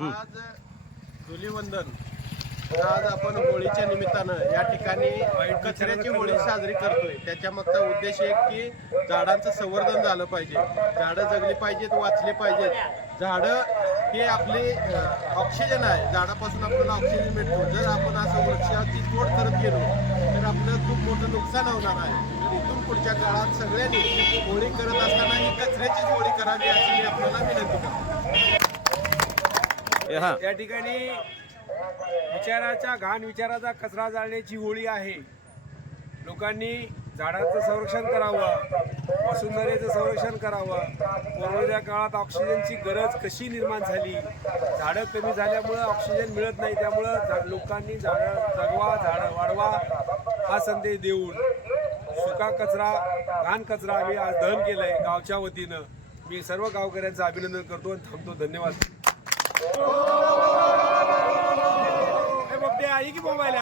आज धुलीवंदन. आज आपण होळीच्या निमित्तानं या ठिकाणी कचऱ्याची होळी साजरी करतोय. त्याच्या मागचा उद्देश एक की झाडांचं संवर्धन झालं पाहिजे. झाडं जगली पाहिजेत वाचली पाहिजेत. झाडं हे आपले ऑक्सिजन आहे. झाडापासून आपल्याला ऑक्सिजन मिळतो. जर आपण असं वृक्षाची तोड करत गेलो तर आपलं खूप मोठं नुकसान होणार आहे. इथून पुढच्या काळात सगळ्यांनी होळी करत असताना ही कचऱ्याचीच होळी करावी अशी मी आपल्याला विनंती हा. या ठिकाणी विचाराचा घाण विचाराचा कचरा जाळण्याची होळी आहे. लोकांनी झाडाचं संरक्षण करावं वसुंधरेचं संरक्षण करावं. कोरोनाच्या काळात ऑक्सिजनची गरज कशी निर्माण झाली? झाडं कमी झाल्यामुळं ऑक्सिजन मिळत नाही त्यामुळं लोकांनी झाडं जगवा झाडं वाढवा हा संदेश देऊन सुका कचरा घाण कचरा आम्ही आज दहन केलं आहे गावच्या वतीनं. मी सर्व गावकऱ्यांचं अभिनंदन करतो आणि थांबतो. धन्यवाद. हे बघते आई की मोबाईल